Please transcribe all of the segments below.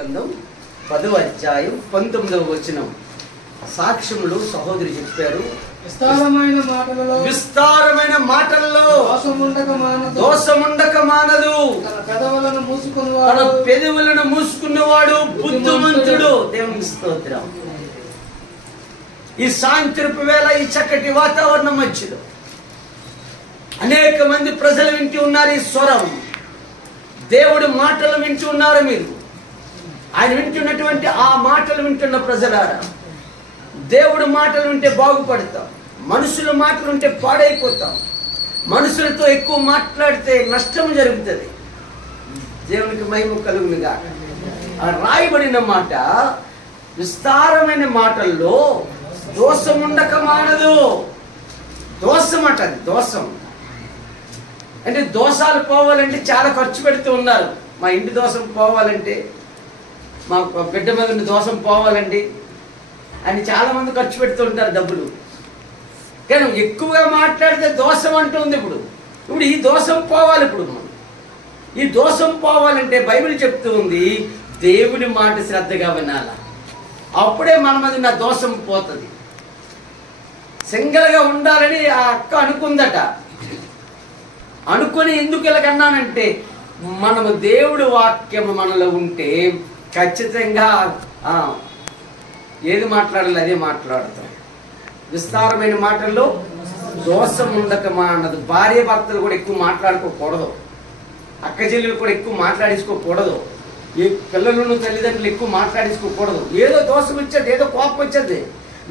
10వ అధ్యాయం 19వ వచనం. సాక్ష్యములు సహోదరి చెప్పారు, విస్తారమైన మాటలలో దోషముండక మానదు, తన పెదవులను మూసుకున్నవాడు బుద్ధిమంతుడు. దేవునికి స్తోత్రం. ఈ సాయంత్రపు వేళ ఈ చక్కటి వాతావరణం మధ్యలో అనేక మంది ప్రజలు వింటూ ఉన్నారు ఈ స్వరం. దేవుడి మాటలు వింటూ ఉన్నారు. మీరు ఆయన వింటున్నటువంటి ఆ మాటలు వింటున్న ప్రజలారా, దేవుడి మాటలు వింటే బాగుపడతాం, మనుషుల మాటలు వింటే పాడైపోతాం. మనుషులతో ఎక్కువ మాట్లాడితే నష్టం జరుగుతుంది. దేవునికి మహిమ కలుగునుగా. ఆ రాయబడిన మాట, విస్తారమైన మాటల్లో దోషముండక మానదు. దోషం అంట, అది దోషం అంటే దోషాలు పోవాలంటే చాలా ఖర్చు పెడుతూ ఉన్నారు. మా ఇంటి దోషం పోవాలంటే, మా బిడ్డ మీద దోషం పోవాలండి అని చాలామంది ఖర్చు పెడుతూ ఉంటారు డబ్బులు. కానీ ఎక్కువగా మాట్లాడితే దోషం అంటూ ఉంది. ఇప్పుడు ఈ దోషం పోవాలి. ఇప్పుడు ఈ దోషం పోవాలంటే బైబిల్ చెప్తూ ఉంది, దేవుడి మాట శ్రద్ధగా వినాల. అప్పుడే మన మీద నా దోషం పోతుంది. సింగల్గా ఉండాలని ఆ అక్క అనుకుందట. అనుకుని ఎందుకు ఇలాగన్నానంటే, మనము దేవుడి వాక్యము మనలో ఉంటే ఖచ్చితంగా ఏది మాట్లాడాలి అదే మాట్లాడతాం. విస్తారమైన మాటల్లో దోషం ఉండక మానదు. భార్య భర్తలు కూడా ఎక్కువ మాట్లాడుకోకూడదు. అక్క చెల్లెలు కూడా ఎక్కువ మాట్లాడించుకోకూడదు. ఈ పిల్లలను తల్లిదండ్రులు ఎక్కువ మాట్లాడించుకోకూడదు. ఏదో దోషం వచ్చేది, ఏదో కోపం వచ్చేది,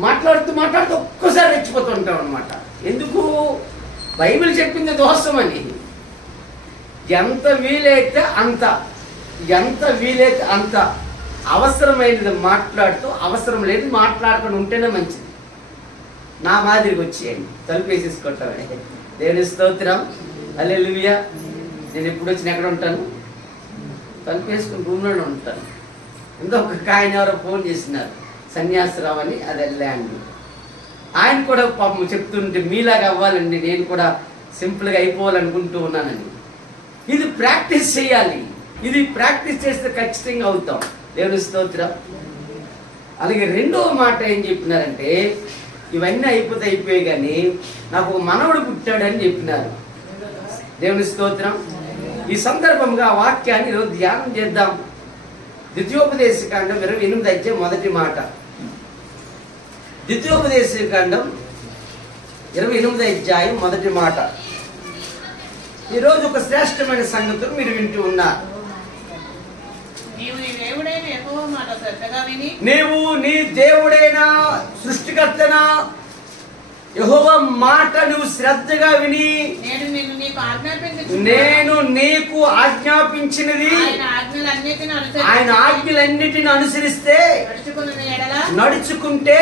మాట్లాడుతూ ఒక్కసారి రెచ్చిపోతుంటాం అనమాట. ఎందుకు? బైబిల్ చెప్పింది దోషం అని. ఎంత వీలైతే అంత అవసరమైనది మాట్లాడుతూ, అవసరం లేదు మాట్లాడకుండా ఉంటేనే మంచిది. నా మాదిరికి వచ్చేయండి, తలుపేసేసుకుంటామని. దేవుని స్తోత్రం, హల్లెలూయా. నేను ఎప్పుడు వచ్చిన ఎక్కడ ఉంటాను? తలుపేసుకుని రూమ్లోనే ఉంటాను. ఇంకొక ఆయన ఎవరో ఫోన్ చేసినారు, సన్యాసరావు అని, అది వెళ్ళాండి. ఆయన కూడా పాపం చెప్తుంటే, మీలాగా అవ్వాలండి, నేను కూడా సింపుల్గా అయిపోవాలనుకుంటూ ఉన్నానని. ఇది ప్రాక్టీస్ చేయాలి. ఇది ప్రాక్టీస్ చేస్తే ఖచ్చితంగా అవుతాం. దేవుని స్తోత్రం. అలాగే రెండవ మాట ఏం చెప్పినారంటే, ఇవన్నీ అయిపోయాయి కానీ నాకు ఒక మనవడు పుట్టాడని చెప్పినారు. దేవుని స్తోత్రం. ఈ సందర్భంగా వాక్యాన్ని ఈరోజు ధ్యానం చేద్దాం. ద్వితీయోపదేశకాండం 28 అధ్యాయం మొదటి మాట. ద్వితీయోపదేశకాండం 28 అధ్యాయం మొదటి మాట. ఈరోజు ఒక శ్రేష్టమైన సంగతులు మీరు వింటూ ఉన్నారు. నీవు నీ దేవుడైన సృష్టికర్తన యెహోవా మాట నువ్వు శ్రద్ధగా విని, నేను నీకు ఆజ్ఞాపించినది ఆయన ఆజ్ఞలన్నిటిని అనుసరిస్తే, నడుచుకుంటే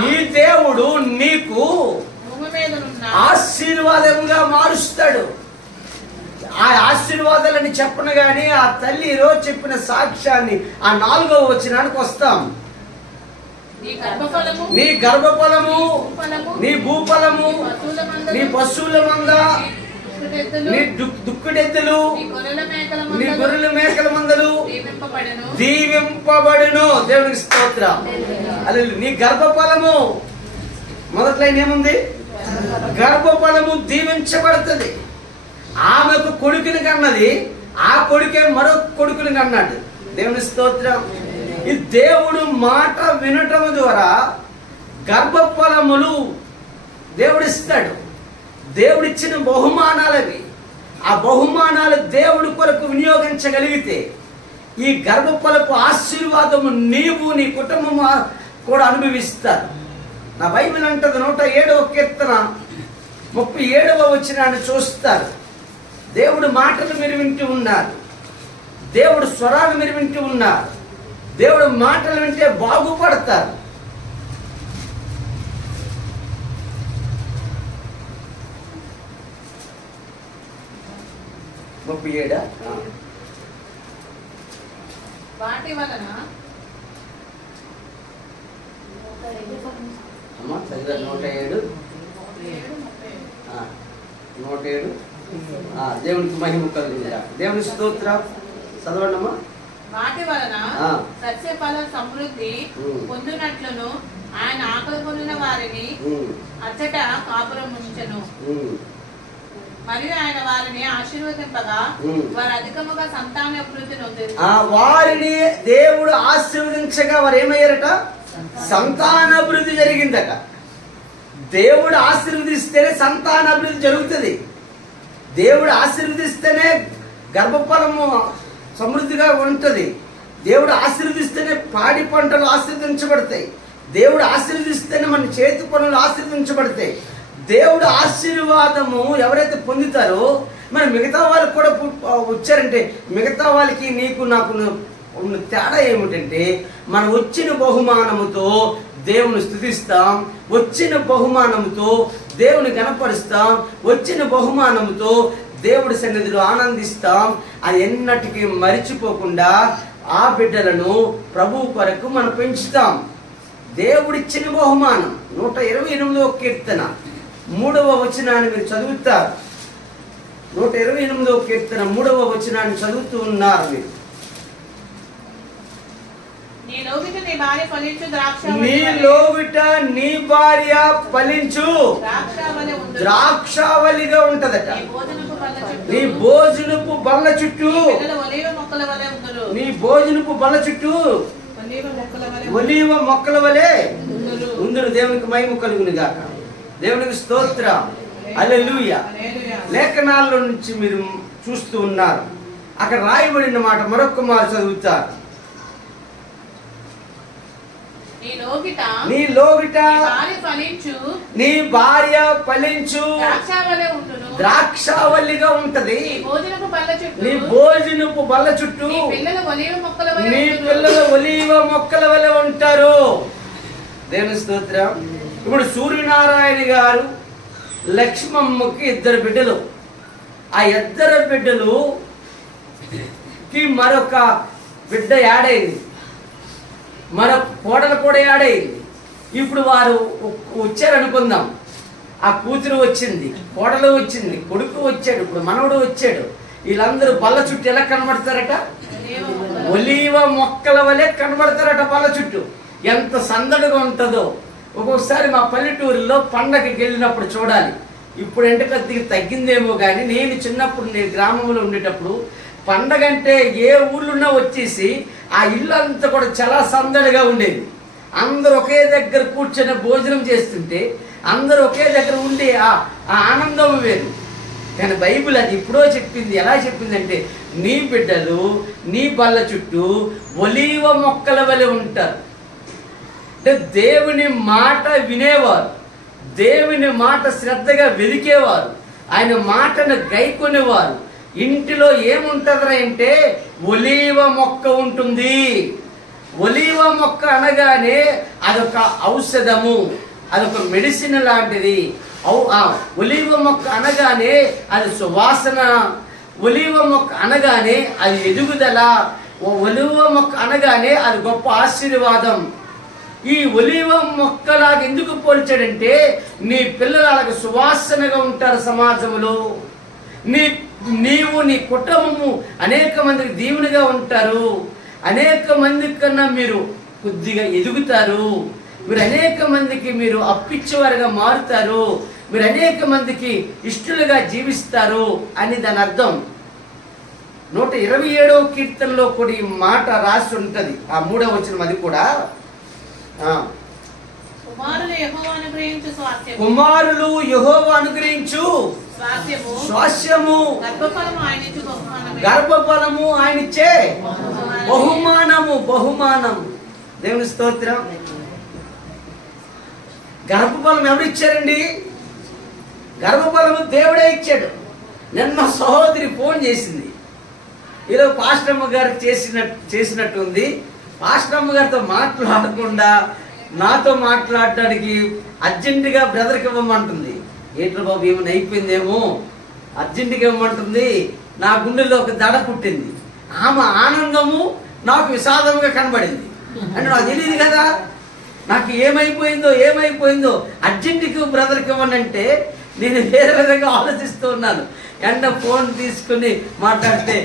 నీ దేవుడు నీకు ఆశీర్వాదంగా మారుస్తాడు. ఆ ఆశీర్వాదాలని చెప్పను గాని ఆ తల్లి ఈరోజు చెప్పిన సాక్ష్యాన్ని ఆ 4వ వచనానికి వస్తాం. నీ గర్భఫలము, నీ భూఫలము, నీ పశువుల మంద, నీ దుక్కుడెద్దులు, నీ గొర్రెల మేకల మందలు దీవింపబడును. దేవునికి స్తోత్రం. అలా నీ గర్భఫలము, మొదటి లైన్ ఏముంది? గర్భఫలము దీవించబడుతుంది. ఆమెకు కొడుకుని కన్నది, ఆ కొడుకే మరొక కొడుకుని కన్నాడు. దేవుని స్తోత్రం. ఈ దేవుడు మాట వినటం ద్వారా గర్భఫలములు దేవుడిస్తాడు. దేవుడిచ్చిన బహుమానాలవి. ఆ బహుమానాలు దేవుడి కొరకు వినియోగించగలిగితే ఈ గర్భఫలపు ఆశీర్వాదము నీవు నీ కుటుంబం కూడా అనుభవిస్తారు. నా బైబిల్ అంటది 107వ కీర్తన 37వ వచనాన్ని చూస్తారు. దేవుడి మాటలు మీరు వింటూ ఉన్నారు. దేవుడు స్వరాలు మీరు వింటూ ఉన్నారు. దేవుడి మాటలు వింటే బాగుపడతారు. వాటి వలన 107 దేవునికి మహిమ కలుగునుగాక. దేవుని స్తోత్రం. చదవండమ్మా. వాటి వలన సస్యఫల సమృద్ధి పొందినట్లును ఆయన ఆకలి పొందిన వారిని అచ్చట కాపురం ఉంచెను. మరియు ఆయన వారిని ఆశీర్వదింపగా వారు అధికముగా సంతానాభివృద్ధి నొందిరి. వారిని దేవుడు ఆశీర్వదించగా వారు ఏమయ్యారట? సంతానాభివృద్ధి జరిగిందట. దేవుడు ఆశీర్వదిస్తేనే సంతానాభివృద్ధి జరుగుతుంది. దేవుడు ఆశీర్వదిస్తేనే గర్భఫలము సమృద్ధిగా ఉంటుంది. దేవుడు ఆశీర్వదిస్తేనే పాడి పంటలు ఆశీర్వదించబడతాయి. దేవుడు ఆశీర్వదిస్తేనే మన చేతి పనులు ఆశీర్వదించబడతాయి. దేవుడు ఆశీర్వాదము ఎవరైతే పొందుతారో మరి మిగతా వాళ్ళకి కూడా వచ్చారంటే మిగతా వాళ్ళకి నీకు నాకు ఉన్న తేడా ఏమిటంటే మనం వచ్చిన బహుమానముతో దేవుని స్తుతిస్తాం, వచ్చిన బహుమానముతో దేవుని గణపరుస్తాం, వచ్చిన బహుమానముతో దేవుడి సన్నిధిలో ఆనందిస్తాం. అది ఎన్నటికీ మరిచిపోకుండా ఆ బిడ్డలను ప్రభువు కొరకు మనం పెంచుతాం. దేవుడిచ్చిన బహుమానం 128వ కీర్తన 3వ వచనాన్ని మీరు చదువుతారు. 128వ కీర్తన 3వ వచనాన్ని చదువుతూ ఉన్నారు మీరు. నీ లోగిట నీ భార్య ఫలించు ద్రాక్షావళిగా ఉంటదట. నీ భోజనపు బల్ల చుట్టూ నీ భోజనపు బల్ల చుట్టూ ఒలీవ మొక్కల వలె ఉందురు. దేవునికి మహిమ కలుగును గాక. దేవునికి స్తోత్రం. హల్లెలూయా. లేఖనాల్లో నుంచి మీరు చూస్తూ ఉన్నారు. అక్కడ రాయబడిన మాట మరొక మాట చదువుతారు. నీ లోగిట నీ భార్య ఫలించు ద్రాక్షావల్లిగా ఉంటది. నీ భోజనపు బల్ల చుట్టూ నీ పిల్లలు ఒలీవ మొక్కల వలె ఉంటారు. దేవుని స్తోత్రం. ఇప్పుడు సూర్యనారాయణ గారు లక్ష్మమ్మకి 2 బిడ్డలు. ఆ 2 బిడ్డలుకి మరొక బిడ్డ యాడైంది, మరొక కోడలు కూడా యాడైంది. ఇప్పుడు వారు వచ్చారనుకుందాం. ఆ కూతురు వచ్చింది, కోడలు వచ్చింది, కొడుకు వచ్చాడు, ఇప్పుడు మనవడు వచ్చాడు. వీళ్ళందరూ బల్ల చుట్టూ ఎలా కనబడతారట? ఒలీవ మొక్కల వలె కనబడతారట బల్ల చుట్టూ. ఎంత సందడిగా ఉంటుందో. ఒక్కొక్కసారి మా పల్లెటూరులో పండగకి వెళ్ళినప్పుడు చూడాలి. ఇప్పుడు అంటే కొద్దిగా తగ్గిందేమో కానీ నేను చిన్నప్పుడు నేను గ్రామంలో ఉండేటప్పుడు పండగ అంటే ఏ ఊళ్ళున్నా వచ్చేసి ఆ ఇల్లు అంతా కూడా చాలా సందడిగా ఉండేది. అందరూ ఒకే దగ్గర కూర్చొని భోజనం చేస్తుంటే అందరూ ఒకే దగ్గర ఉండి ఆ ఆనందం వేరు. కానీ బైబిల్ అది ఎప్పుడో చెప్పింది. ఎలా చెప్పిందంటే నీ బిడ్డలు నీ బల్ల చుట్టూ ఒలీవ మొక్కల వలె ఉంటారు. అంటే దేవుని మాట వినేవారు, దేవుని మాట శ్రద్ధగా వెదికేవారు, ఆయన మాటను గైకొనేవారు. ఇంటిలో ఏముంటది అంటే ఒలీవ మొక్క ఉంటుంది. ఒలీవ మొక్క అనగానే అదొక ఔషధము, అదొక మెడిసిన్ లాంటిది. ఒలీవ మొక్క అనగానే అది సువాసన, ఒలీవ మొక్క అనగానే అది ఎదుగుదల, ఒలీవ మొక్క అనగానే అది గొప్ప ఆశీర్వాదం. ఈ ఒలీవ మొక్కలాగా ఎందుకు పోల్చాడంటే నీ పిల్లలు అలాగ సువాసనగా ఉంటారు సమాజంలో. నీవు నీ కుటుంబము అనేక మందికి దీవెనగా ఉంటారు. అనేక మంది కన్నా మీరు కొద్దిగా ఎదుగుతారు. మీరు అనేక మందికి మీరు అప్పిచ్చేవారుగా మారుతారు. మీరు అనేక మందికి ఇష్టలుగా జీవిస్తారు అని దాని అర్థం. 127వ కీర్తనలో కూడా ఈ మాట రాసి ఉంటది. ఆ 3వ వచనం అది కూడా కుమారులు యెహోవా అనుగ్రహించు స్వాస్యము, గర్భఫలము ఆయనిచ్చే బహుమానము. బహుమానము. దేవుని స్తోత్రం. గర్భఫలం ఎవరిచ్చారండి? గర్భఫలము దేవుడే ఇచ్చాడు. నిన్న సహోదరి ఫోన్ చేసింది. ఈరోజు పాస్టమ్మ గారు చేసినట్టుంది. పాస్టమ్మ గారితో మాట్లాడకుండా నాతో మాట్లాడడానికి అర్జెంటుగా బ్రదర్కి ఇవ్వమంటుంది. ఏంట్రా బాబు ఏమైనా అయిపోయిందేమో, అర్జెంటుగా ఇవ్వమంటుంది. నా గుండెల్లో ఒక దడ పుట్టింది. ఆమె ఆనందము నాకు విషాదముగా కనబడింది. అంటే నాకు తెలియదు కదా నాకు ఏమైపోయిందో అర్జెంటుకి బ్రదర్కి ఇవ్వనంటే నేను వేరే విధంగా ఆలోచిస్తూ ఉన్నాను. ఫోన్ తీసుకుని మాట్లాడితే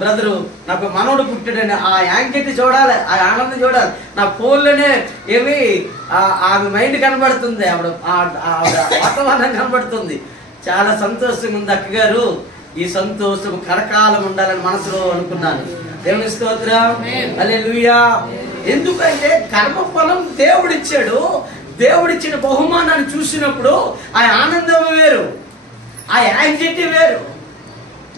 బ్రదరు నాకు మనోడు పుట్టాడని ఆ యాంగ్జైటీ చూడాలి, ఆ ఆనందం చూడాలి. నా ఫోన్లోనే ఏమి ఆమె మైండ్ కనబడుతుంది, ఆవిడ వాతావరణం కనబడుతుంది. చాలా సంతోషంగా ఉంది అక్కగారు, ఈ సంతోషం కరకాలం ఉండాలని మనసులో అనుకున్నాను. దేవుని స్తోత్రం, హల్లెలూయా. ఎందుకంటే గర్భఫలం దేవుడిచ్చాడు. దేవుడిచ్చిన బహుమానాన్ని చూసినప్పుడు ఆ ఆనందం వేరు, ఆ యాంగ్జైటీ వేరు.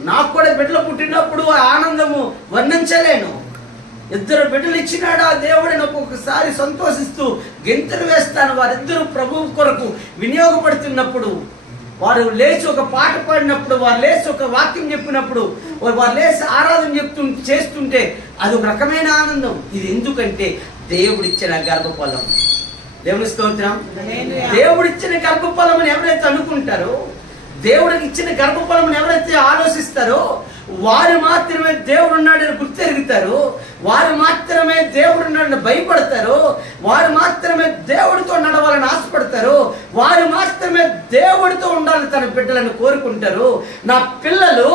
నాకు కూడా బిడ్డలు పుట్టినప్పుడు ఆ ఆనందము వర్ణించలేను. 2 బిడ్డలు ఇచ్చినాడు ఆ దేవుడిని ఒక్కొక్కసారి సంతోషిస్తూ గెంతులు వేస్తాను. వారిద్దరూ ప్రభువు కొరకు వినియోగపడుతున్నప్పుడు, వారు లేచి ఒక పాట పాడినప్పుడు, వారు లేచి ఒక వాక్యం చెప్పినప్పుడు, వారు లేచి ఆరాధన చేస్తుంటే అది ఒక రకమైన ఆనందం. ఇది ఎందుకంటే దేవుడిచ్చిన గర్భఫలం. దేవుని స్తోత్రం. దేవుడిచ్చిన గర్భఫలం అని ఎవరైతే అనుకుంటారో, దేవుడికి ఇచ్చిన గర్భఫలం ఎవరైతే ఆలోచిస్తారో, వారు మాత్రమే దేవుడు ఉన్నాడని గుర్తెరుగుతారు. వారు మాత్రమే దేవుడు ఉన్నాడని భయపడతారు. వారు మాత్రమే దేవుడితో నడవాలని ఆశపడతారు. వారు మాత్రమే దేవుడితో ఉండాలని తన బిడ్డలను కోరుకుంటారు. నా పిల్లలు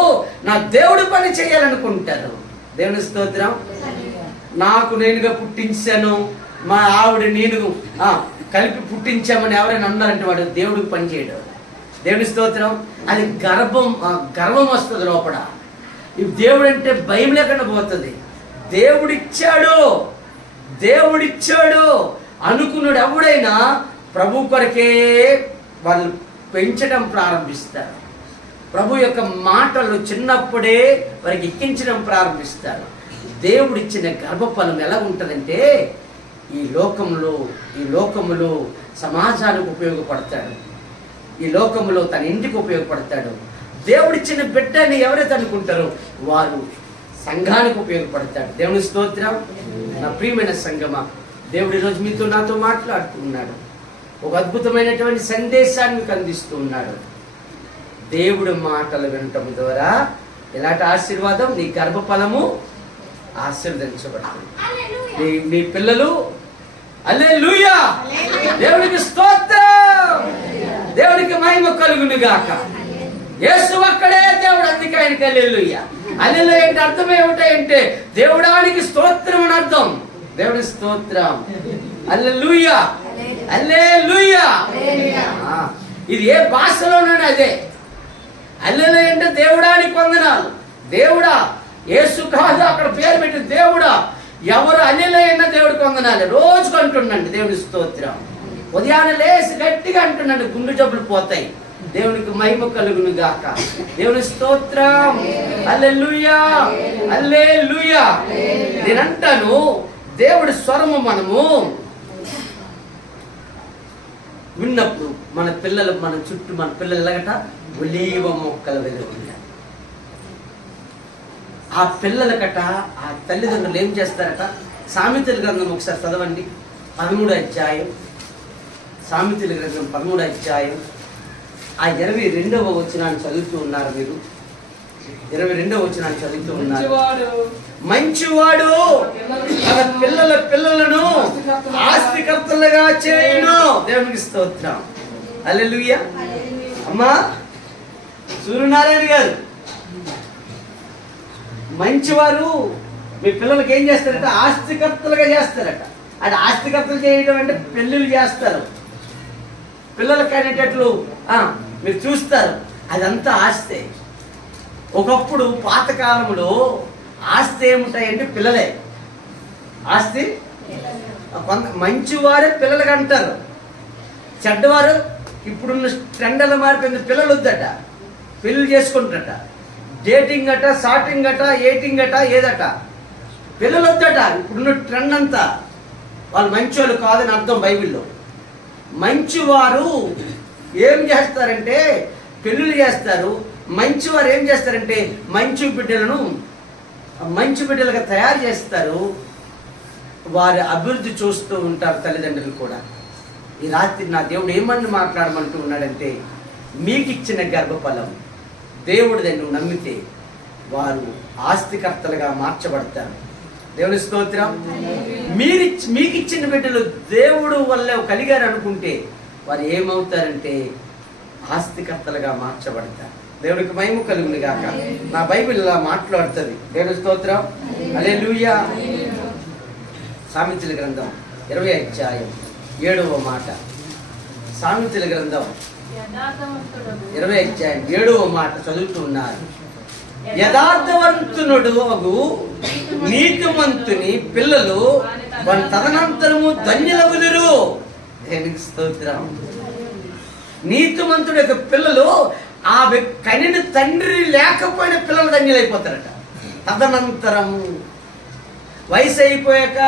నా దేవుడి పని చేయాలనుకుంటారు. దేవుని స్తోత్రం. నాకు నేనుగా పుట్టించాను, మా ఆవిడ నేను కలిపి పుట్టించామని ఎవరైనా అన్నారంటే వాడు దేవుడికి పని చేయడం. దేవుని స్తోత్రం. అది గర్వం వస్తుంది లోపల. ఈ దేవుడు అంటే భయం లేకుండా పోతుంది. దేవుడిచ్చాడు అనుకున్నాడు ఎవడైనా ప్రభు కొరకే వాళ్ళు పెంచడం ప్రారంభిస్తారు. ప్రభు యొక్క మాటలు చిన్నప్పుడే వారికి ఎక్కించడం ప్రారంభిస్తారు. దేవుడిచ్చిన గర్భఫలం ఎలా ఉంటుందంటే ఈ లోకములో సమాజానికి ఉపయోగపడతాడు, ఈ లోకములో తన ఇంటికి ఉపయోగపడతాడు. దేవుడిచ్చిన బిడ్డని ఎవరైతే అనుకుంటారో వారు సంఘానికి ఉపయోగపడతాడు. దేవుని స్తోత్రం. నా ప్రియమైన సంఘమా, దేవుడు ఈరోజు మీతో నాతో మాట్లాడుతున్నాడు. ఒక అద్భుతమైనటువంటి సందేశాన్ని మీకు అందిస్తూ ఉన్నాడు. దేవుడి మాటలు వినటం ద్వారా ఎలాంటి ఆశీర్వాదం, నీ గర్భఫలము ఆశీర్వదించబడుతుంది. నీ పిల్లలు హల్లెలూయా, దేవునికి స్తోత్రం, దేవునికి మహిమ కలుగును గాక. యేసు ఒక్కడే దేవుడు, అందుకే ఆయనకి హల్లెలూయా. హల్లెలూయా అంటే అర్థం ఏమిటంటే దేవుడానికి స్తోత్రం అని అర్థం. దేవుడి స్తోత్రం, హల్లెలూయా, హల్లెలూయా. ఇది ఏ భాషలోనైనా అదే. హల్లెలూయా అంటే దేవుడానికి వందనాలు. దేవుడా, యేసు కాదు అక్కడ పేరు పెట్టి దేవుడా. ఎవరు హల్లెలూయా దేవుడికి వందనాలు రోజుకు అంటుండండి. దేవుని స్తోత్రం. ఉదయాన్నే లేసి గట్టిగా అంటుండండి, గుండె జబ్బులు పోతాయి. దేవునికి మహిమ కలుగును గాక. దేవుని స్తోత్రం, హల్లెలూయా, హల్లెలూయా. నేనంటాను దేవుడి స్వరము మనము విన్నప్పుడు మన పిల్లలు, మన చుట్టూ మన పిల్లలు ఎలాగట ఒలీవ మొక్కల వెలుగుండ. ఆ పిల్లలకట ఆ తల్లిదండ్రులు ఏం చేస్తారట? సామెతల గ్రంథం ఒకసారి చదవండి, 13వ అధ్యాయం. సామెతల గ్రంథం 13వ అధ్యాయం 22వ వచనాన్ని చదువుతూ ఉన్నారు మీరు. 22వ వచనాన్ని చదువుతూ ఉన్నారు. మంచివాడు తన పిల్లలను ఆస్తికర్తలుగా చేయును. దేవునికి స్తోత్రం, హల్లెలూయా. అమ్మా సూర్యనారాయణ గారు, మంచివారు మీ పిల్లలకి ఏం చేస్తారట? ఆస్తికర్తలుగా చేస్తారట. అంటే ఆస్తికర్తలు చేయడం అంటే పెళ్ళిళ్ళు చేస్తారు, పిల్లలకి అనేటట్లు మీరు చూస్తారు. అదంతా ఆస్తే. ఒకప్పుడు పాతకాలంలో ఆస్తి ఏముంటాయంటే పిల్లలే ఆస్తి. కొంత మంచివారే పిల్లలకి అంటారు, చెడ్డవారు ఇప్పుడున్న ట్రెండ్లో మారిపోయింది. పిల్లలు వద్దట, పెళ్ళి చేసుకుంటారట, డేటింగ్ అట, షార్టింగ్ అట, ఏటింగ్ అట, ఏదట, పిల్లలు వద్దట. ఇప్పుడున్న ట్రెండ్ అంతా వాళ్ళు మంచోళ్ళు కాదని అర్థం బైబిల్లో. మంచివారు ఏం చేస్తారంటే పెళ్ళిళ్ళు చేస్తారు. మంచివారు ఏం చేస్తారంటే మంచి బిడ్డలుగా తయారు చేస్తారు. వారి అభివృద్ధి చూస్తూ ఉంటారు తల్లిదండ్రులు కూడా. ఈ రాత్రి నా దేవుడు ఏమని మాట్లాడమంటూ ఉన్నాడంటే, మీకు ఇచ్చిన గర్భఫలం దేవుడిదని నువ్వు నమ్మితే వారు ఆస్తికర్తలుగా మార్చబడతారు. దేవుని స్తోత్రం. మీకు ఇచ్చిన బిడ్డలు దేవుడు వల్ల కలిగారు అనుకుంటే వారు ఏమవుతారంటే ఆస్తికర్తలుగా మార్చబడతారు. దేవుడికి మహిమ కలుగును గాక. నా బైబిల్ ఇలా మాట్లాడుతుంది. దేవుని స్తోత్రం. హల్లెలూయా. సామెతల గ్రంథం 20వ అధ్యాయం 7వ మాట. సామెతల గ్రంథం 20వ అధ్యాయం 7వ మాట చదువుతున్నారు. యథార్థవంతునుడు నీతిమంతుని పిల్లలు వారి తదనంతరము ధన్యులగుదురు. దేవునికి స్తోత్రం. నీతిమంతుడి యొక్క పిల్లలు ఆ కనిన తండ్రి లేకపోయిన పిల్లలు ధన్యులైపోతారట. తదనంతరము వయసు అయిపోయాక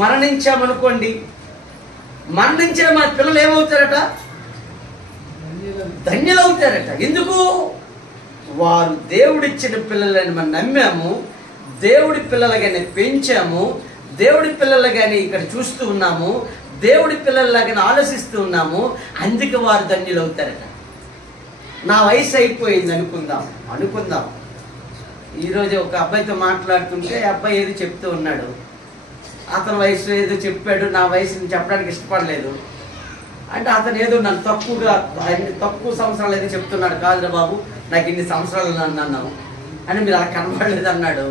మరణించామనుకోండి, మరణించిన మా పిల్లలు ఏమవుతారట? ధన్యులవుతారట. ఎందుకు? వారు దేవుడిచ్చిన పిల్లలని మనం నమ్మాము, దేవుడి పిల్లలుగానే పెంచాము, దేవుడి పిల్లలుగానే ఇక్కడ చూస్తూ ఉన్నాము, దేవుడి పిల్లలగానే ఆలోచిస్తూ ఉన్నాము, అందుకే వారు ధన్యులవుతారట. నా వయసు అయిపోయింది అనుకుందాం. ఈరోజు ఒక అబ్బాయితో మాట్లాడుతుంటే అబ్బాయి ఏదో చెప్తూ ఉన్నాడు. అతని వయసు ఏదో చెప్పాడు, నా వయసుని చెప్పడానికి ఇష్టపడలేదు. అంటే అతను ఏదో నన్ను తక్కువ సంవత్సరాలు ఏదో చెప్తున్నాడు. కాదురా బాబు, నాకు ఇన్ని సంవత్సరాలు అన్నాను అని మీరు అలా కనబడలేదు అన్నాడు.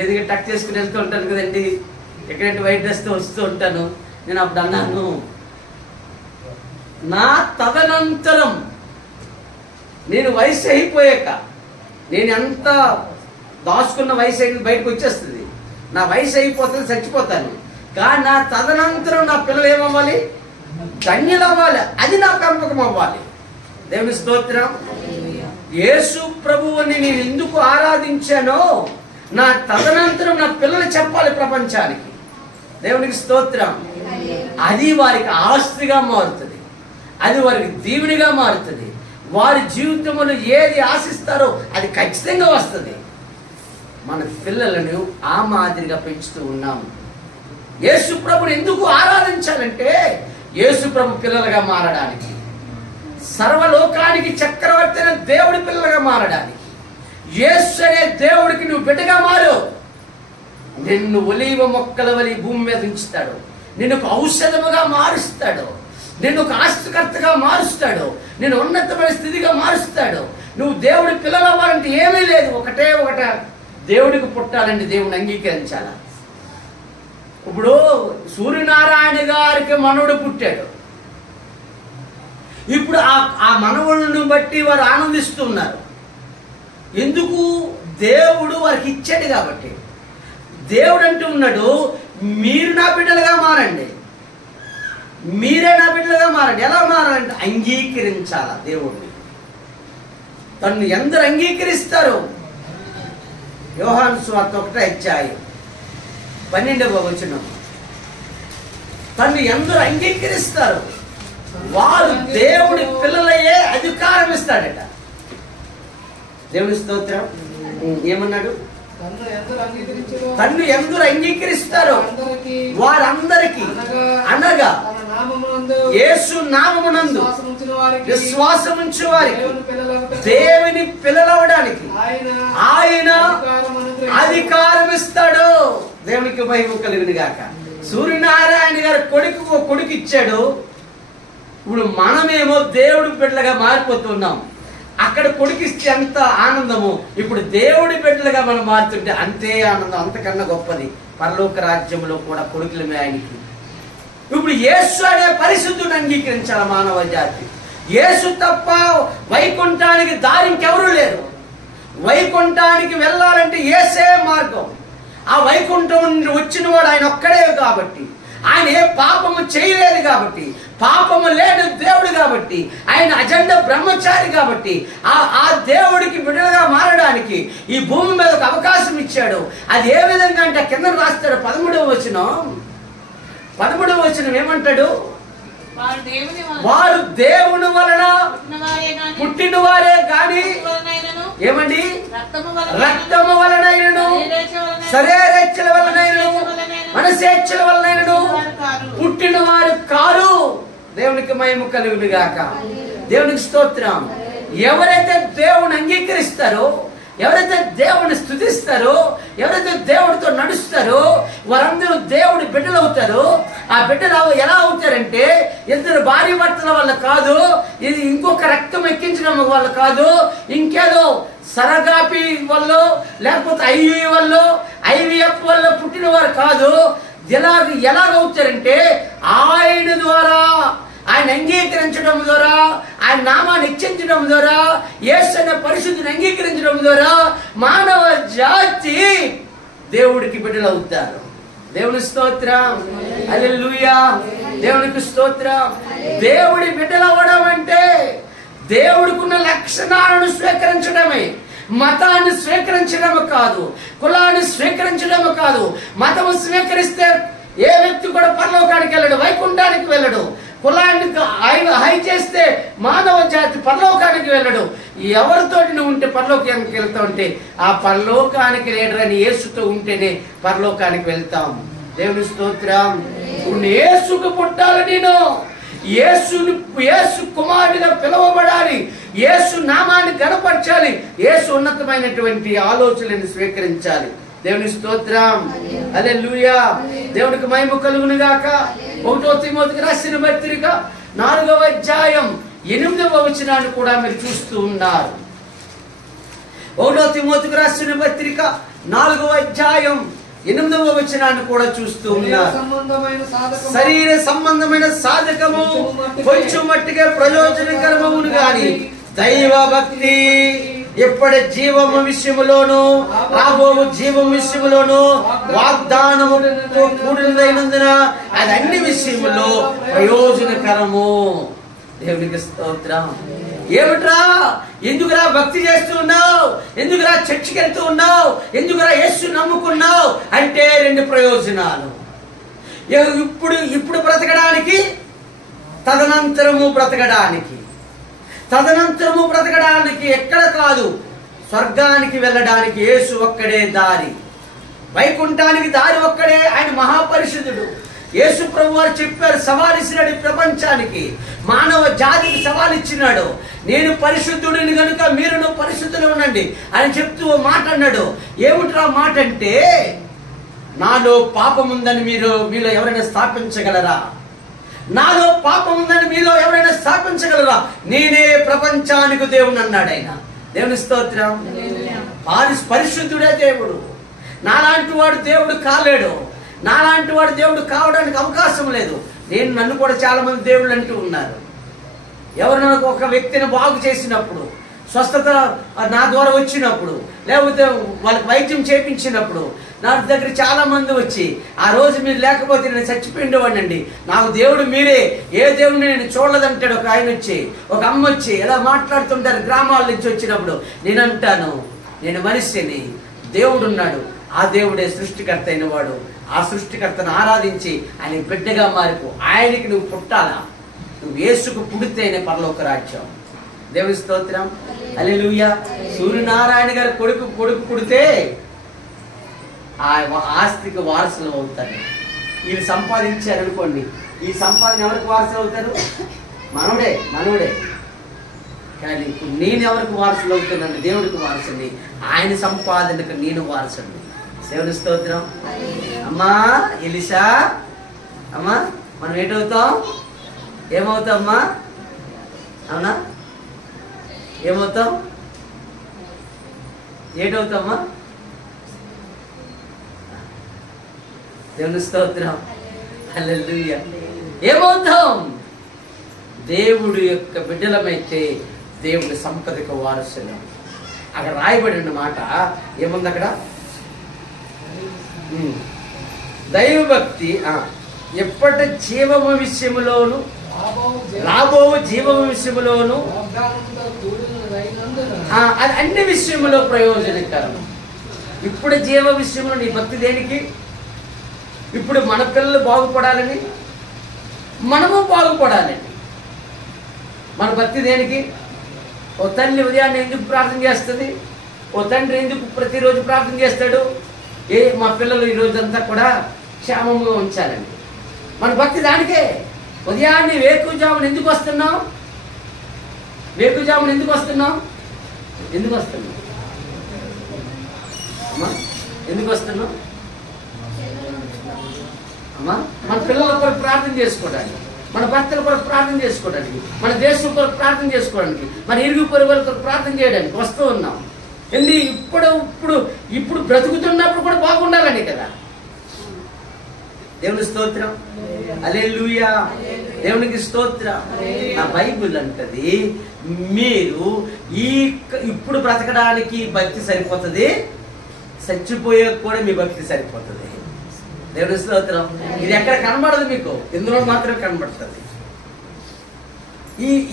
ఏదిగా టక్ చేసుకుని వెళ్తూ ఉంటాను కదండి, ఎక్కడంటే వైట్ డ్రెస్తో వస్తూ ఉంటాను. నేను అప్పుడు అన్నాను, నా తదనంతరం నేను వయసు అయిపోయాక, నేను ఎంత దాచుకున్న వయసు అయిన బయటకు వచ్చేస్తుంది, నా వయసు అయిపోతుంది, చచ్చిపోతాను. కానీ నా తదనంతరం నా పిల్లలు ఏమవ్వాలి? ధన్యులు అవ్వాలి. అది నా పెంపకం అవ్వాలి. దేవుని స్తోత్రం. యేసు ప్రభువుని నేను ఎందుకు ఆరాధించానో నా తదనంతరం నా పిల్లలు చెప్పాలి ప్రపంచానికి. దేవునికి స్తోత్రం. అది వారికి ఆస్తిగా మారుతుంది, అది వారికి దీవెనిగా మారుతుంది. వారి జీవితంలో ఏది ఆశిస్తారో అది ఖచ్చితంగా వస్తుంది. మన పిల్లలను ఆ మాదిరిగా పెంచుతూ ఉన్నాము. యేసు ప్రభుని ఎందుకు ఆరాధించాలంటే యేసు ప్రభు పిల్లలుగా మారడానికి, సర్వలోకానికి చక్రవర్తి అయిన దేవుడి పిల్లలుగా మారడానికి. యేసు అనే దేవుడికి నువ్వు బిడ్డగా మారు. నిన్ను ఒలీవ మొక్కల వలి భూమి మీద ఉంచుతాడు, నిన్ను ఒక ఔషధముగా మారుస్తాడు, నిన్ను ఒక ఆస్తికర్తగా మారుస్తాడు, నిన్ను ఉన్నతమైన స్థితిగా మారుస్తాడు. నువ్వు దేవుడి పిల్లలు అవ్వాలంటే ఏమీ లేదు, ఒకటే దేవుడికి పుట్టాలంటే దేవుడిని అంగీకరించాల. ఇప్పుడు సూర్యనారాయణ గారికి మనవడు పుట్టాడు. ఇప్పుడు ఆ మనవడును బట్టి వారు ఆనందిస్తున్నారు. ఎందుకు? దేవుడు వారికి ఇచ్చాడు కాబట్టి. దేవుడు అంటూ ఉన్నాడు, మీరు నా బిడ్డలుగా మారండి, మీరే నా బిడ్డలుగా మారండి. ఎలా మారాలంటే అంగీకరించాల దేవుడిని. తను ఎందరు అంగీకరిస్తారు? యోహాను సువార్త 1వ అధ్యాయం 12వ వచనం. తను ఎందరు అంగీకరిస్తారు వారు దేవుడి పిల్లలయ్యే అధికారం ఇస్తాడట. దేవుని స్తోత్రం. ఏమన్నాడు? తన్ను ఎందరు అంగీకరిస్తారో వారందరికీ, అనగా యేసు నామమునందు విశ్వాసం ఉంచు వారికి దేవుని పిల్లలవడానికి ఆయన అధికారం ఇస్తాడు. దేవునికి మహిమ కలుగును గాక. సూర్యనారాయణ గారు కొడుకు ఇచ్చాడు. ఇప్పుడు మనమేమో దేవుడి బిడ్డలుగా మారిపోతున్నాం. అక్కడ కొడుకిస్తే ఎంత ఆనందము, ఇప్పుడు దేవుడి బిడ్డలుగా మనం మారుతుంటే అంతే ఆనందం, అంతకన్నా గొప్పది. పరలోక రాజ్యంలో కూడా కొడుకులమే ఆయనకి. ఇప్పుడు యేసు అనే పరిశుద్ధుని అంగీకరించాల మానవ జాతి. యేసు తప్ప వైకుంఠానికి దారి ఇంకెవరూ లేరు. వైకుంఠానికి వెళ్ళాలంటే యేసే మార్గం. ఆ వైకుంఠం నుండి వచ్చిన వాడు ఆయన ఒక్కడే కాబట్టి, ఆయన ఏ పాపము చేయలేదు కాబట్టి, పాపము లేని దేవుడు కాబట్టి, ఆయన అజెండా బ్రహ్మచారి కాబట్టి, ఆ దేవుడికి బిడ్డలుగా మారడానికి ఈ భూమి మీద ఒక అవకాశం ఇచ్చాడు. అది ఏ విధంగా అంటే కింద రాస్తాడు 13వ వచనం ఏమంటాడు? వారు దేవుని వలన పుట్టిన వారే గాని ఏమండి రక్తము వలనైనను, శరీరేచ్ఛల వలనైనను, మనసేచ్ఛల వలనైనను పుట్టిన వారు కారు. దేవునికి మహిమ కలుగును గాక. దేవునికి స్తోత్రం. ఎవరైతే దేవుని అంగీకరిస్తారో, ఎవరైతే దేవుడిని స్తుతిస్తారో, ఎవరైతే దేవుడితో నడుస్తారో వారందరూ దేవుడి బిడ్డలు అవుతారు. ఆ బిడ్డలు ఎలా అవుతారంటే ఇద్దరు భార్య భర్తల వల్ల కాదు, ఇది ఇంకొక రక్తం ఎక్కించడం వల్ల కాదు, ఇంకేదో సరగాపి వల్ల లేకపోతే ఐవీఎఫ్ వల్ల పుట్టిన వారు కాదు. ఎలాగవుతారంటే ఆయన ద్వారా, ఆయన అంగీకరించడం ద్వారా, ఆయన నామాన్ని హెచ్చించడం ద్వారా, యేసు అనే పరిశుద్ధిని అంగీకరించడం ద్వారా మానవ జాతి దేవుడికి బిడ్డలు అవుతారు. దేవుని స్తోత్రం, హల్లెలూయా, దేవునికి స్తోత్రం. దేవుడి బిడ్డలు అవ్వడం అంటే దేవుడికున్న లక్షణాలను స్వీకరించడమే, మతాన్ని స్వీకరించడం కాదు, కులాన్ని స్వీకరించడం కాదు. మతము స్వీకరిస్తే ఏ వ్యక్తి కూడా పరలోకానికి వెళ్ళడు, వైకుంఠానికి వెళ్ళడు. కులాన్ని హై చేస్తే మానవ జాతి పరలోకానికి వెళ్ళడు. ఎవరితోటి నువ్వు ఉంటే పరలోకానికి వెళ్తావు అంటే ఆ పరలోకానికి లేడరని యేసుతో ఉంటేనే పరలోకానికి వెళ్తాం. దేవుని స్తోత్రం. యేసుకు పుట్టాలి, నేను యేసు కుమారుడిగా పిలువబడాలి, యేసు నామాన్ని గణపరచాలి, యేసు ఉన్నతమైనటువంటి ఆలోచనలను స్వీకరించాలి. దేవుని స్తోత్రం, హల్లెలూయా, దేవునికి మహిమ కలుగును గాక. 1 తిమోతికి రాసిన పత్రిక 4వ అధ్యాయం 8వ వచనాన్ని కూడా మీరు చూస్తూ ఉన్నారు. 1 తిమోతికి రాసిన పత్రిక 4వ అధ్యాయం 8వ వచనాన్ని కూడా చూస్తూ ఉన్నారు. శరీర సంబంధమైన సాధకము కొంచెం మట్టిగా ప్రయోజనకరమవును గాని దైవ భక్తి ఎప్పటి జీవము విషయములోను రాబో జీవం విషయములోను వాగ్దానముతో కూడినదైనందున అది అన్ని విషయములో ప్రయోజనకరము. దేవునికి స్తోత్రం. ఏమిట్రా, ఎందుకురా భక్తి చేస్తూ ఉన్నావు, ఎందుకురా చర్చికి వెళ్తూ ఉన్నావు, ఎందుకురా యేసు నమ్ముకున్నావు అంటే 2 ప్రయోజనాలు. ఇప్పుడు బ్రతకడానికి, తదనంతరము బ్రతకడానికి ఎక్కడ కాదు, స్వర్గానికి వెళ్ళడానికి యేసు ఒక్కడే దారి, వైకుంఠానికి దారి ఒక్కడే. ఆయన మహాపరిశుద్ధుడు. యేసు ప్రభు వారు చెప్పారు, సవాలిచ్చినాడు ప్రపంచానికి, మానవ జాతికి సవాలిచ్చినాడు. నేను పరిశుద్ధుడిని కనుక మీరును పరిశుద్ధులు ఉండండి అని చెప్తూ మాట అన్నాడు. ఏమిట్రా మాట అంటే, నాలో పాపం ఉందని మీలో ఎవరైనా స్థాపించగలరా? నాలో పాపం ఉందని మీలో ఎవరైనా స్థాపించగలరా? నేనే ప్రపంచానికి దేవుని అన్నాడు ఆయన. దేవుని స్తోత్రం. పరిశుద్ధుడే దేవుడు. నాలాంటి వాడు దేవుడు కాలేడు, నాలాంటి వాడు దేవుడు కావడానికి అవకాశం లేదు. నన్ను కూడా చాలా మంది దేవుళ్ళు అంటూ ఉన్నారు. ఎవరైనా ఒక వ్యక్తిని బాగు చేసినప్పుడు, స్వస్థత నా ద్వారా వచ్చినప్పుడు, లేకపోతే వాళ్ళకి వైద్యం చేయించినప్పుడు నా దగ్గర చాలా మంది వచ్చి, ఆ రోజు మీరు లేకపోతే నేను చచ్చిపోయిండేవాడినండి, నాకు దేవుడు మీరే, ఏ దేవుడిని నేను చూడలేదంటాడు. ఒక ఆయన వచ్చి, ఒక అమ్మ వచ్చి ఎలా మాట్లాడుతుంటారు గ్రామాల నుంచి వచ్చినప్పుడు. నేను అంటాను, నేను మనిషిని, దేవుడు ఉన్నాడు, ఆ దేవుడే సృష్టికర్త అయిన వాడు. ఆ సృష్టికర్తను ఆరాధించి ఆయన బిడ్డగా మారిపో. ఆయనకి నువ్వు పుట్టాలా, నువ్వు యేసుకు పుడితేనే పరలోక రాజ్యం. దేవుని స్తోత్రం, హల్లెలూయా. సూర్యనారాయణ గారి కొడుకు పుడితే ఆ ఆస్తికి వారసులు అవుతారు. వీళ్ళు సంపాదించారనుకోండి, ఈ సంపాదన ఎవరికి వారసులు అవుతారు? మనవడే. కానీ ఇప్పుడు నేను ఎవరికి వారసులు అవుతున్నాను? దేవుడికి వారసుని, ఆయన సంపాదనకు నేను వారసుని. దేవుని స్తోత్రం. అమ్మా ఎలిషా, అమ్మా మనం ఏమవుతాం అమ్మా? అవునా, ఏమవుతాం? ఏటవుతామా? దేవుని స్తోత్రం, హల్లెలూయా. ఏమవుతాం? దేవుడు యొక్క బిడ్డలమైతే దేవుడి సంపదకు వారసులం. అక్కడ రాయబడిన మాట ఏముంది అక్కడ? దైవభక్తి ఎప్పటి జీవము విషయములోను రాబో జీవము విషయములోను అది అన్ని విషయములో ప్రయోజనకరం. ఇప్పుడు జీవ విషయంలో నీ భక్తి దేనికి? ఇప్పుడు మన పిల్లలు బాగుపడాలని, మనము బాగుపడాలని మన భక్తి దేనికి? ఓ తల్లి ఉదయాన్నే ఎందుకు ప్రార్థన చేస్తుంది? ఓ తండ్రి ఎందుకు ప్రతిరోజు ప్రార్థన చేస్తాడు? మా పిల్లలు ఈ రోజంతా కూడా క్షేమంగా ఉంచాలని. మన భక్తి దానికే. ఉదయాన్నే వేకుజామున ఎందుకు వస్తున్నాం? ఎందుకు వస్తున్నాం? అమ్మా ఎందుకు వస్తున్నావు అమ్మా? మన పిల్లల కొరకు ప్రార్థన చేసుకోవడానికి, మన భర్తల కొరకు ప్రార్థన చేసుకోవడానికి, మన దేశం కొరకు ప్రార్థన చేసుకోవడానికి, మన ఇరుగు పొరుగుల కొరకు ప్రార్థన చేయడానికి వస్తూ ఉన్నాం. ఎందుకు ఇప్పుడు బ్రతుకుతున్నప్పుడు కూడా బాగుండాలని కదా. దేవుని స్తోత్రం, హల్లెలూయా, దేవునికి స్తోత్రం. నా బైబిల్ అంటది మీరు ఇప్పుడు బ్రతకడానికి భక్తి సరిపోతుంది, చచ్చిపోయే కూడా మీ భక్తి సరిపోతుంది. దేవుని స్తోత్రం. ఇది ఎక్కడ కనబడదు మీకు, ఇందులో మాత్రమే కనబడుతుంది.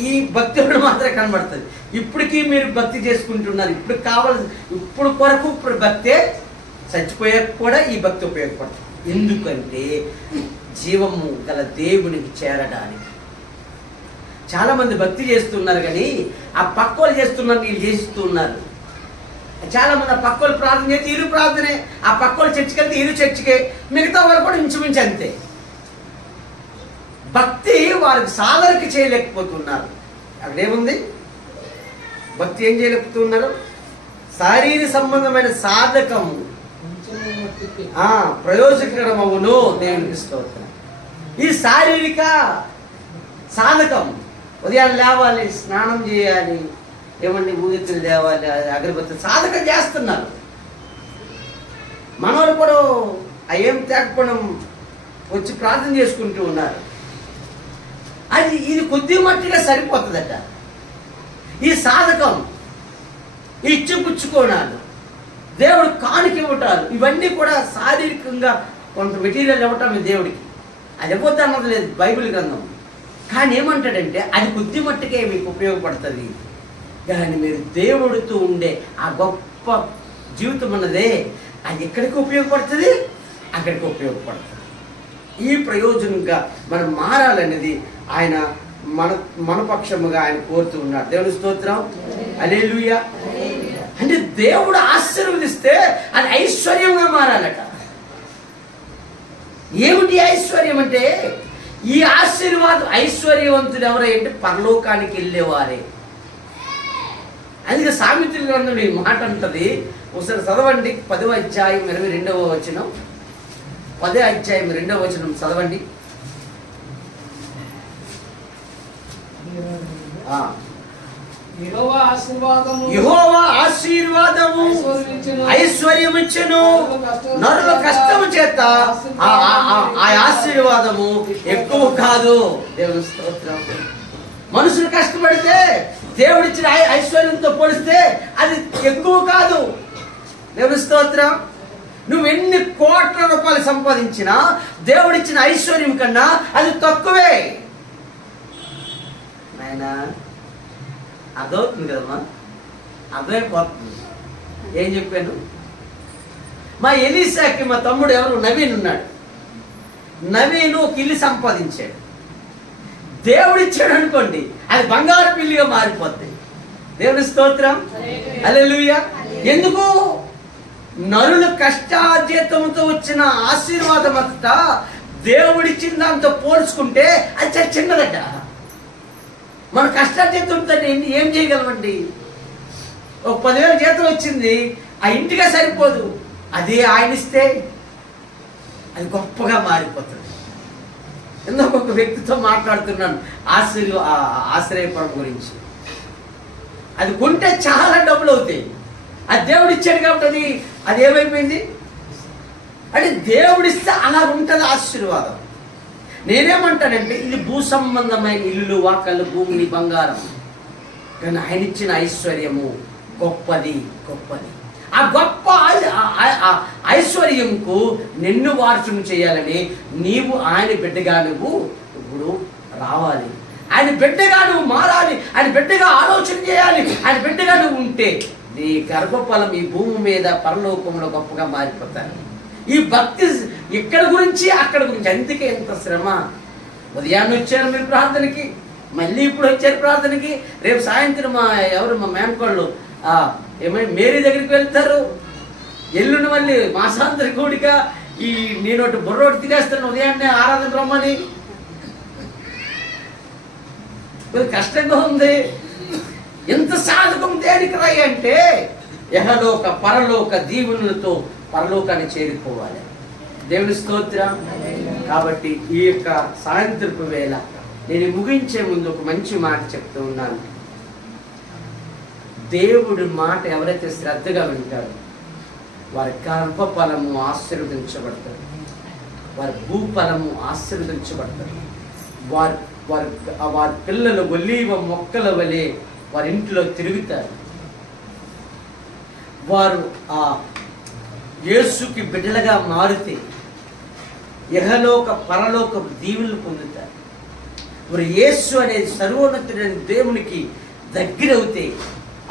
ఈ భక్తి మాత్రమే కనబడుతుంది. ఇప్పటికీ మీరు భక్తి చేసుకుంటున్నారు. ఇప్పుడు కొరకు భక్తే, చచ్చిపోయే కూడా ఈ భక్తి ఉపయోగపడుతుంది. ఎందుకంటే జీవము గల దేవునికి చేరడానికి. చాలా మంది భక్తి చేస్తున్నారు కానీ ఆ పక్కోళ్ళు చేస్తున్నారు, వీళ్ళు చేస్తున్నారు. చాలా మంది ఆ పక్కోళ్ళు ప్రార్థన చేస్తే ఇరు ప్రార్థనే, ఆ పక్కోళ్ళు చర్చికి వెళ్తే ఇరు చర్చికే, మిగతా వాళ్ళు కూడా ఇంచుమించు అంతే. భక్తి వారికి సాధనకి చేయలేకపోతున్నారు. అక్కడేముంది? భక్తి ఏం చేయలేకపోతున్నారు? శారీరక సంబంధమైన సాధకము ప్రయోజకరమవును. దేవునికి స్తోత్రం. ఈ శారీరక సాధకం, ఉదయాన్నే లేవాలి, స్నానం చేయాలి, ఏమండి ఊగితులు తేవాలి, అగరబత్తులు సాధకం చేస్తున్నారు. మనోళ్ళు కూడా ఏం తేకపోవడం వచ్చి ప్రార్థన చేసుకుంటూ ఉన్నారు. ఇది కొద్ది మట్టిగా సరిపోతుందట. ఈ సాధకం, ఈ ఇచ్చిపుచ్చుకోవడాలు, దేవుడు కానుక ఇవ్వటాలు, ఇవన్నీ కూడా శారీరకంగా కొంత మెటీరియల్ ఇవ్వటం దేవుడికి. అది ఇవ్వద్దు అన్నది లేదు బైబిల్ గ్రంథం. కానీ ఏమంటాడంటే అది కొద్ది మట్టుకే మీకు ఉపయోగపడుతుంది. కానీ మీరు దేవుడితో ఉండే ఆ గొప్ప జీవితం అన్నదే అది ఎక్కడికి ఉపయోగపడుతుంది, అక్కడికి ఉపయోగపడుతుంది. ఈ ప్రయోజనంగా మనం మారాలనేది ఆయన మన పక్షముగా ఆయన కోరుతూ ఉన్నాడు. దేవుని స్తోత్రం, హల్లెలూయా. అంటే దేవుడు ఆశీర్వదిస్తే అది ఐశ్వర్యంగా మారాలట. ఏమిటి ఐశ్వర్యం అంటే? ఈ ఆశీర్వాదం ఐశ్వర్యవంతులు ఎవరంటే పరలోకానికి వెళ్ళేవారే. అందుకే సామెతల గ్రంథం ఈ మాట అంటది. ఒకసారి చదవండి, 10వ అధ్యాయం 22వ వచనం. 10వ అధ్యాయం 2వ వచనం చదవండి. యెహోవా ఆశీర్వాదము ఐశ్వర్యమిచ్చును, నరుల కష్టము చేత ఆ ఆశీర్వాదము ఎక్కువ కాదు. దేవుని స్తోత్రం. మనుషులు కష్టపడితే దేవుడిచ్చిన ఐశ్వర్యంతో పోలిస్తే అది ఎక్కువ కాదు. దేవుని స్తోత్రం. నువ్వు ఎన్ని కోట్ల రూపాయలు సంపాదించినా దేవుడిచ్చిన ఐశ్వర్యం కన్నా అది తక్కువే. నాయనా అర్థమవుతుంది కదమ్మా? అర్థమైపోతుంది. ఏం చెప్పాను? మా ఎలీసాకి మా తమ్ముడు ఎవరు నవీన్ ఉన్నాడు. నవీన్ ఒక ఇల్లు సంపాదించాడు. దేవుడిచ్చాడు అనుకోండి, అది బంగారు పిల్లిగా మారిపోద్ది. దేవుని స్తోత్రం, హల్లెలూయా. ఎందుకు? నరుల కష్టార్జితంతో వచ్చిన ఆశీర్వాదం అంతా దేవుడిచ్చిన దాంతో పోల్చుకుంటే అది చాలా చిన్నదట. మన కష్టార్జితంతో ఏం చేయగలమండి? ఒక 10,000 జీతం వచ్చింది, ఆ ఇంటిగా సరిపోదు. అదే ఆయన ఇస్తే అది గొప్పగా మారిపోతుంది. ఎందుకు ఒక వ్యక్తితో మాట్లాడుతున్నాను ఆశ్రయపడం గురించి. అది కొంటే చాలా డబ్బులు అవుతాయి. అది దేవుడు ఇచ్చాడు కాబట్టి అది ఏమైపోయింది అంటే దేవుడిస్తే అలా ఉంటుంది ఆశీర్వాదం. నేనేమంటానంటే ఇది భూ సంబంధమైన ఇల్లు, వాకళ్ళు, భూమిని, బంగారం. కానీ ఆయన ఇచ్చిన ఐశ్వర్యము గొప్పది. ఆ గొప్ప ఐశ్వర్యంకు నిన్ను వారసును చేయాలని నీవు ఆయన బిడ్డగా నువ్వు ఇప్పుడు రావాలి. ఆయన బిడ్డగా నువ్వు మారాలి. ఆయన బిడ్డగా ఆలోచన చేయాలి. ఆయన బిడ్డగా నువ్వు ఉంటే నీ గర్భఫలం ఈ భూమి మీద పరలోకంలో గొప్పగా మారిపోతారు. ఈ భక్తి ఇక్కడ గురించి అక్కడ గురించి. అందుకే ఎంత శ్రమ. ఉదయాన్నే వచ్చారు మీరు ప్రార్థనకి, మళ్ళీ ఇప్పుడు వచ్చారు ప్రార్థనకి. రేపు సాయంత్రం మా మేనకోళ్ళు ఏమైనా మేరీ దగ్గరికి వెళ్తారు. ఎల్లుండి మళ్ళీ మాసాంతరి కూడిక. నేనోటి బుర్రోటి తినేస్తాను ఉదయాన్నే ఆరాధన రమ్మని. కష్టంగా ఉంది. ఎంత సాధకం దేనికి రాయి అంటే యహలోక పరలోక దీవెనలతో పరలోకాన్ని చేరుకోవాలి. దేవుని స్తోత్రం. కాబట్టి ఈ యొక్క సాయంత్రపు వేళ నేను ముగించే ముందు ఒక మంచి మాట చెప్తూ ఉన్నాను. దేవుడి మాట ఎవరైతే శ్రద్ధగా వింటారో వారి గర్భఫలము ఆశీర్వదించబడతారు, వారి భూఫలము ఆశీర్వదించబడతారు. వారి పిల్లలు ఒలీవ మొక్కల వలె వారి ఇంట్లో తిరుగుతారు. వారు ఆ యేసుకి బిడ్డలుగా మారితే యెహలోక పరలోక దీవెనలు పొందుతారు. మరి యేసు అనేది సర్వోన్నతుడైన దేవునికి దగ్గరవుతే,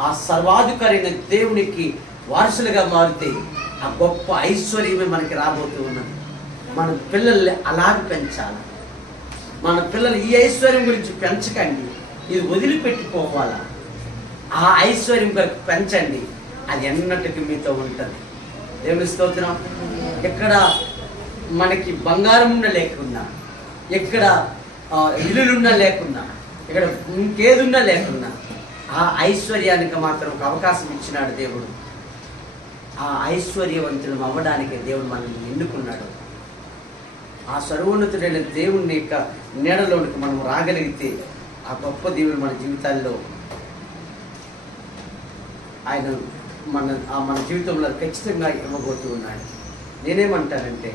ఆ సర్వాధికారైన దేవునికి వారసులుగా మారితే ఆ గొప్ప ఐశ్వర్యమే మనకి రాబోతూ ఉన్నది. మన పిల్లల్ని అలాగే పెంచాలి. మన పిల్లలు ఈ ఐశ్వర్యం గురించి పెంచకండి, ఇది వదిలిపెట్టుకోవాలా. ఆ ఐశ్వర్యం కొరకు పెంచండి, అది ఎన్నటికి మీతో ఉంటుంది. దేవుని స్తోత్రం. ఎక్కడ మనకి బంగారం ఉన్న లేకున్నా, ఎక్కడ ఇల్లులున్నా లేకున్నా, ఇక్కడ ఇంకేదున్నా లేకున్నా, ఆ ఐశ్వర్యానికి మాత్రం ఒక అవకాశం ఇచ్చినాడు దేవుడు. ఆ ఐశ్వర్యవంతులు అవ్వడానికి దేవుడు మనల్ని ఎన్నుకున్నాడు. ఆ సర్వోన్నతుడైన దేవుని యొక్క నీడలోనికి మనం రాగలిగితే ఆ గొప్ప దేవుడు మన జీవితాల్లో ఆయన మన జీవితంలో ఖచ్చితంగా ఇవ్వబోతూ ఉన్నాడు. నేనేమంటానంటే,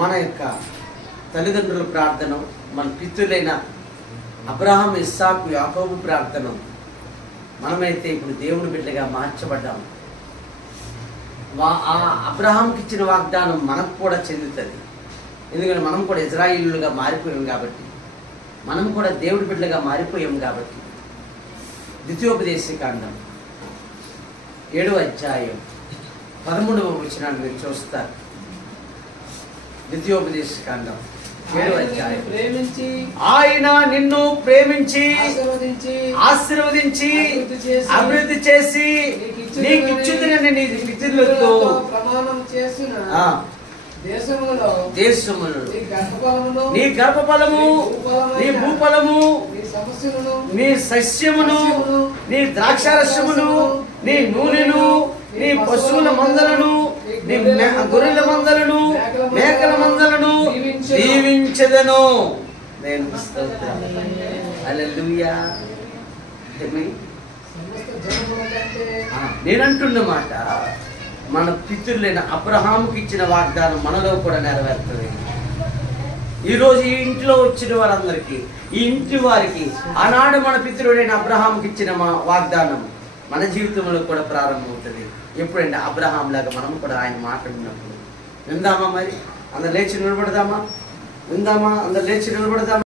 మన యొక్క తల్లిదండ్రుల ప్రార్థన, మన పితృలైన అబ్రహాం, ఇస్సాకు, యాకోబు ప్రార్థన, మనమైతే ఇప్పుడు దేవుని బిడ్డగా మార్చబడ్డాము. ఆ అబ్రహాంకి ఇచ్చిన వాగ్దానం మనకు కూడా చెందుతుంది. ఎందుకంటే మనం కూడా ఇజ్రాయిలుగా మారిపోయాం కాబట్టి, మనం కూడా దేవుడి బిడ్డగా మారిపోయాం కాబట్టి. ద్వితీయోపదేశకాండం 7వ అధ్యాయం 13వ వచనాన్ని మీరు చూస్తారు. ద్వితీయోపదేశకాండం 7వ అధ్యాయం. ఆయన నిన్ను ప్రేమించి ఆశీర్వదించి అభివృద్ధి చేసి నీకు ఇచ్చుదనని నీ పితరులతో ప్రమాణం చేసిన దేశములలో నీ గర్భఫలము, నీ భూఫలము, నీ సస్యమును, నీ ద్రాక్షారసమును, నీ నూనెను, నీ పశువుల మందలను, నీ గొర్రెల మందలను, మేకల మందలను దీవించెదను. హల్లెలూయా. నేనంటున్న మాట, మన పితరులైన అబ్రహాముకి ఇచ్చిన వాగ్దానం మనలో కూడా నెరవేరుతుంది. ఈరోజు ఈ ఇంట్లో వచ్చిన వారందరికీ, ఈ ఇంటి వారికి ఆనాడు మన పితరుడైన అబ్రహాముకి ఇచ్చిన వాగ్దానం మన జీవితంలో కూడా ప్రారంభమవుతుంది. ఎప్పుడంటే అబ్రహాం లాగా మనం కూడా ఆయన మాట్లాడినప్పుడు. విందామా? మరి అందరు లేచి నిలబడదామా? అందరు లేచి నిలబడదామా?